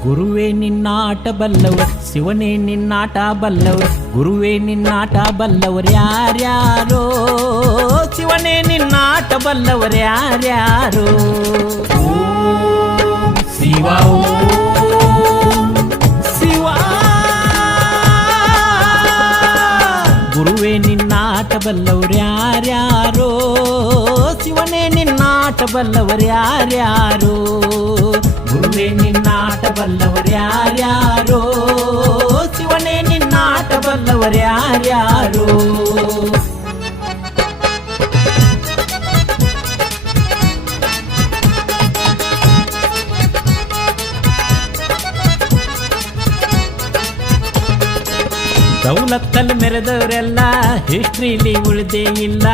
ಗುರುವೇ ನಿನ್ನಾಟ ಬಲ್ಲವರು, ಶಿವನೇ ನಿನ್ನಾಟ ಬಲ್ಲವರು, ಗುರುವೇ ನಿನ್ನಾಟ ಬಲ್ಲವರು ಯಾರ್ಯಾರೋ, ಶಿವನೇ ನಿನ್ನಾಟ ಬಲ್ಲವರು ಯಾರ್ಯಾರೋ. ಓಂ ಶಿವ ಓಂ ಶಿವ. ಗುರುವೇ ನಿನ್ನಾಟ ಬಲ್ಲವರು ಯಾರ್ಯಾರೋ, ಶಿವನೇ ನಿನ್ನಾಟ ಬಲ್ಲವರು ಯಾರ್ಯಾರೋ. ಗುರುವೇ ನಿನ್ನಾಟ ಬಲ್ಲವರು ಯಾರ್ಯಾರೋ, ಶಿವನೇ ನಿನ್ನಾಟ ಬಲ್ಲವರು ಯಾರ್ಯಾರೋ. ದೌಲತ್ತಲ್ಲಿ ಮೆರೆದವರೆಲ್ಲ ಹಿಸ್ಟ್ರಿಲಿ ಉಳಿದೇ ಇಲ್ಲ.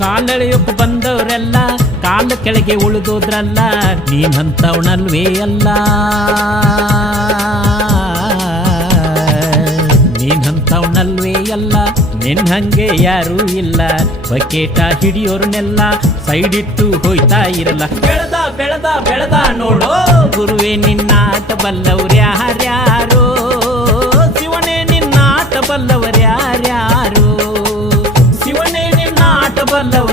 ಕಾಲೆಳೆಯೋಕೆ ಬಂದವರೆಲ್ಲ ಕಾಲ ಕೆಳಗೆ ಉಳಿದೋದ್ರಲ್ಲ, ನೀನಂತವನಲ್ವೇ ಅಲ್ಲ, ನೀನಂತವನಲ್ವೇ ಅಲ್ಲ. ನಿನ್ನಂಗೆ ಯಾರೂ ಇಲ್ಲ, ಬಕೇಟ ಹಿಡಿಯೋರ್ನೆಲ್ಲ ಸೈಡಿಟ್ಟು ಹೋಯ್ತಾ ಇರಲ್ಲ. ಬೆಳೆದ ಬೆಳೆದ ಬೆಳೆದ ನೋಡೋ, ಗುರುವೇ ನಿನ್ನಾಟ ಬಲ್ಲವ್ರು ಯಾರ್ಯಾರೋ, ಶಿವನೇ ನಿನ್ನಾಟ ಬಲ್ಲವರು ಯಾರ್ಯಾರೋ, ಶಿವನೇ ನಿನ್ನಾಟ ಬಲ್ಲವರು